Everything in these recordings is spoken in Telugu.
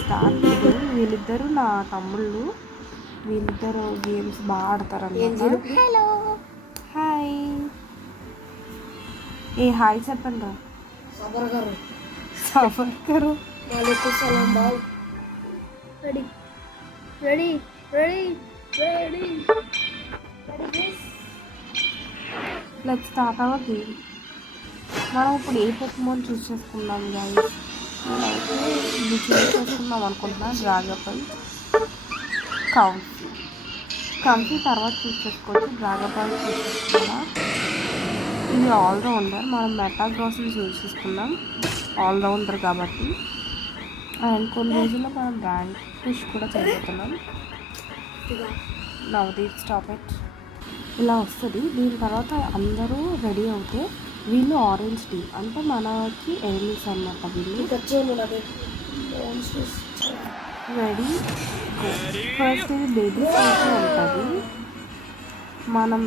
స్టార్ట్. వీళ్ళిద్దరు నా తమ్ముళ్ళు, వీళ్ళిద్దరు గేమ్స్ బాగా ఆడతారన్నమాట. Hello hi. ఏ హాయ్ చెప్పండి రా. సబర్ గారు సఫర్ కరు. వాలేకుం సలాం బావ్. Ready ready ready ready ready let's start our game. మనం ఇప్పుడు ఏ పోకెమాన్ చూస్ చేసుకున్నాం గైస్? నేనైతే ఇది చూస్ చేసుకుందాం అనుకుంటున్నా. డ్రాగన్, కంఫీ తర్వాత చూస్ చేసుకోవచ్చు. డ్రాగన్ చూస్ చేసుకున్నా. ఇది ఆల్రౌండర్. మనం మెటాగ్రాస్ని చూస్ చేసుకున్నాం, ఆల్రౌండర్ కాబట్టి. అండ్ కొన్ని రోజుల్లో మనం ర్యాంక్ పుష్ కూడా చేయబోతున్నాం. Now the stop it. ఇలా వస్తుంది. దీని తర్వాత అందరూ రెడీ అవుతే వీళ్ళు ఆరెంజ్ టీమ్, అంటే మనకి ఎనిమిస్ అన్నమాట. వీళ్ళు రెడీ. ఫస్ట్ ఇది బేబీ సైకిల్ ఉంటుంది. మనం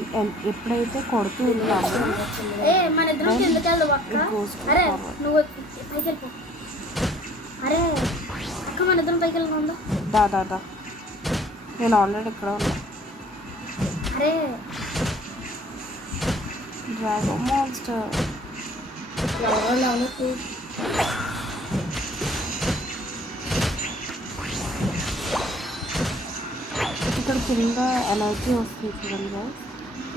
ఎప్పుడైతే కొడుతూ ఉంటామో దాదా నేను ఆల్రెడీ ఇక్కడ ఉన్నా. Dragon monster. ఇక్కడ కింద ఎనర్జీ వస్తుంది చూడండి.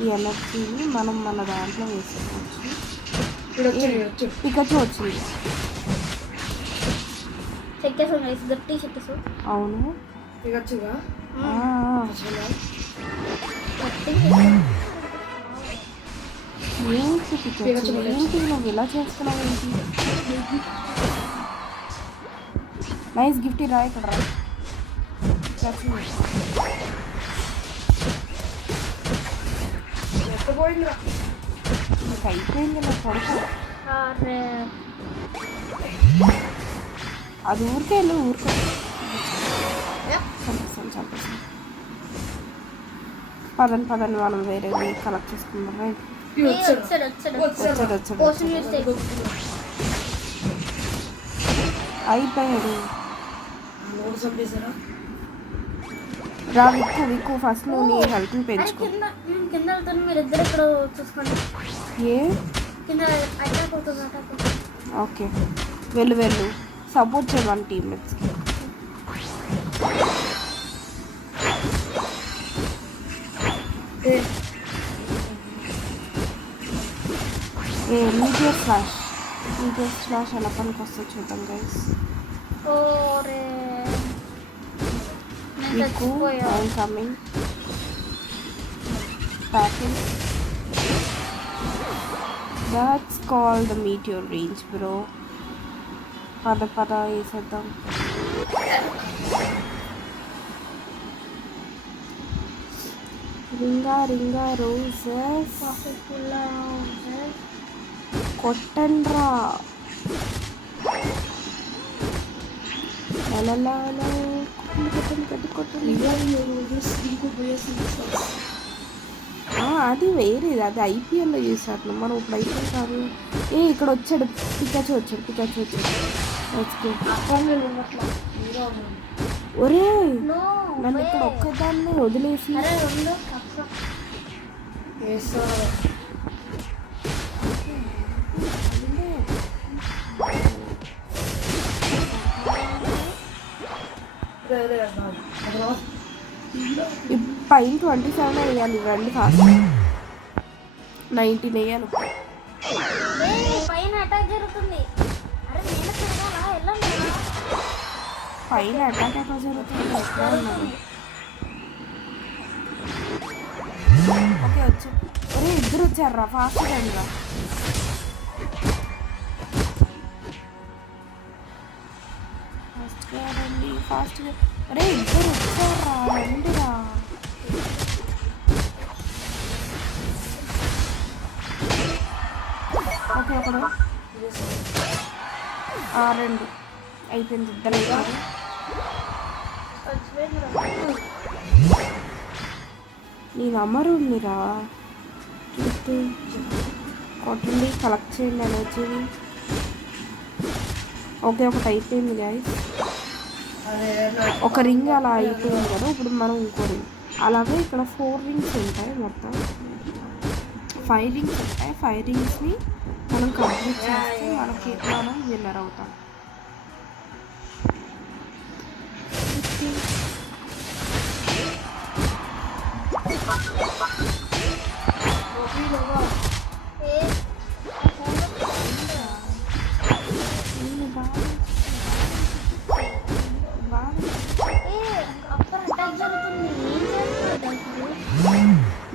ఈ ఎనర్జీని మనం మన దాంట్లో వేసుకోవచ్చు. పికాచు వచ్చింది. అవును ఏంటి పికాచు? ఏంటి నువ్వు ఇలా చేస్తున్నావు? ఏంటి నైస్ గిఫ్ట్ రా. ఇక్కడ రా. పికాచు నీకు అయిపోయింది. నా కొడుకు అది ఊరికే వెళ్ళు. ఊరికే చంపేస్తాను. పదండి మనం వేరే కలెక్ట్ చేసుకుందాం. రైట్ అయిపోయాడు. రా విక్కు ఫస్ట్ నువ్వు నీ హెల్త్ని పెంచుకో. ఏ ఓకే వెళ్ళు సపోర్ట్ చేయమని టీమ్మేట్స్కి. మీటియర్ స్లాష్ ఎలా పనికి వస్తుంది చూద్దాం గైస్. మీకు I'm coming packing. That's called the meteor range bro. పద వేసేద్దాం. రింగా రోజెస్ కొట్టండ్రా. అది వేరేది. అది ఐపీఎల్లో చేశారు. మనం ఇప్పుడు ఐపీఎల్ కాదు. ఇక్కడ వచ్చాడు పికాచు వచ్చాడు. ఒరే నన్ను ఇక్కడ ఒక్కదాన్ని వదిలేసి పైన 27 వేయాలి. రండి ఫాస్ట్. 19 వేయాలి. పైన అటాక్ ఎక్కడ జరుగుతుంది? ఎక్కడ ఉన్నాను? ఓకే వచ్చు. ఒరే ఇద్దరు వచ్చారా? ఫాస్ట్గా రండి రా. ఫాస్ట్గా అరే ఇద్దరు వచ్చారా? రండిరా. ఓకే ఒకడు 2 అయిపోయింది. ఇద్దరు అయిపోయారు. నేను అమరుణ్ణిరా. చూస్తే కొట్టండి, కలెక్ట్ చేయండి ఎనర్జీని. ఓకే, ఒకటి అయిపోయింది గైస్. అదే ఒక రింగ్ అలా అయిపోయింది కదా, ఇప్పుడు మనం ఇంకో రింగ్. అలాగే ఇక్కడ 4 రింగ్స్ ఉంటాయి, మొత్తం 5 రింగ్స్ ఉంటాయి. 5 రింగ్స్ని మనం కంప్లీట్ చేస్తే మనం విన్నర్ అవుతాం.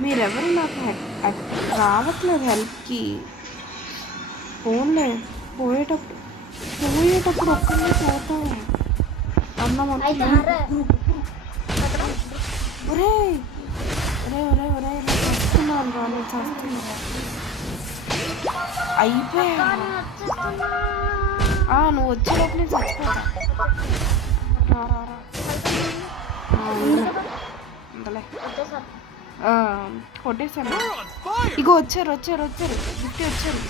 మీరెవరు నాకు రావట్లేదు హెల్ప్కి. ఫోన్లే పోయేటప్పుడు ఒక్కడే పోతాం అన్నం అనుకున్నా. ఒరే ఒరే ఒరే ఒరే నేను చస్తున్నాను రా, నేను చస్తున్నా. అయిపోయా, నువ్వు వచ్చేటప్పుడు నేను చచ్చిపోతా. రా రా రా, ఉండలే కొట్టేశాను. ఇగో వచ్చారు గిఫ్ట్ వచ్చారు.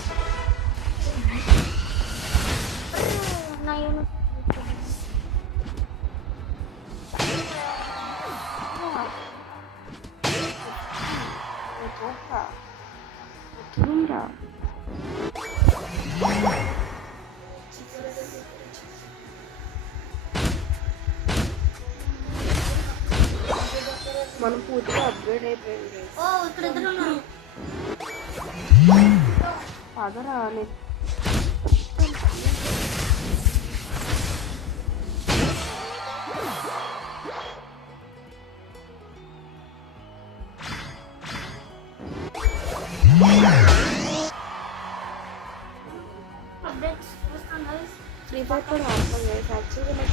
మనం పూర్తిగా అప్గ్రేడ్ అయిపోయింది. పదరా ఫ్రీ ఫైర్ కూడా ఆడతాం గైస్. యాక్చువల్గా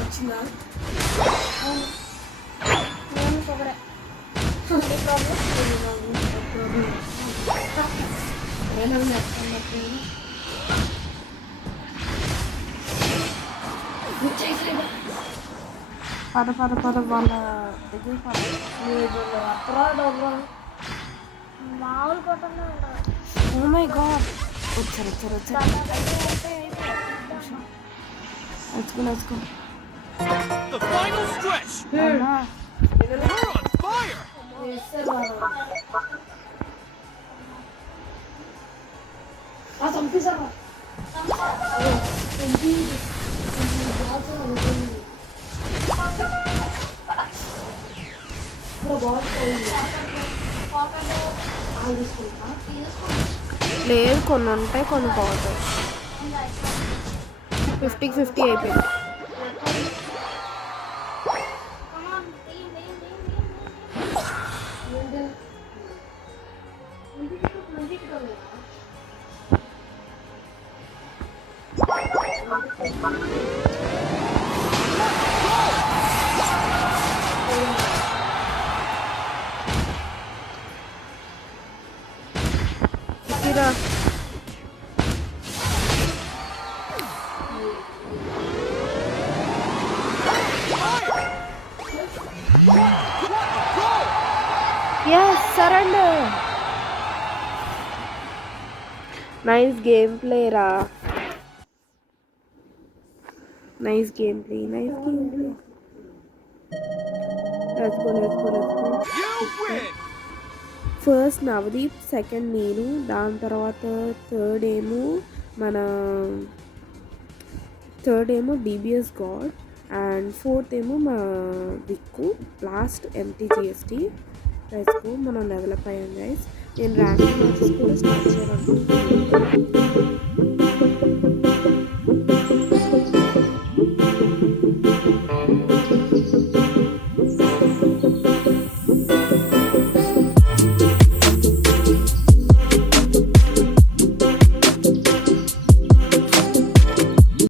వచ్చిందా? పద వాళ్ళ దగ్గర మామూలు కొట్టంలో ఓ మై గాడ్, వచ్చారు. Let's go. The final stretch. అవునా? We're on fire. చంపేశారు. లేదు, కొన్ని ఉంటాయి, కొన్ని పోతాయి. 50-50 అయిపోయింది. రా. Yes, surrender. Nice gameplay, Ra. Nice gameplay. Let's go. You win! First Navdeep, second నేను, దాని తర్వాత థర్డ్ ఏమో డిబిఎస్ గాడ్, అండ్ ఫోర్త్ ఏమో మా విక్కు, లాస్ట్ ఎంటీజిఎస్టీ. లెట్స్ గో, మనం డెవలప్ అయ్యాం గైస్. నేను ర్యాంకింగ్ మ్యాచెస్ కూడా స్టార్ట్ చేయాలనుకుంటున్నాను.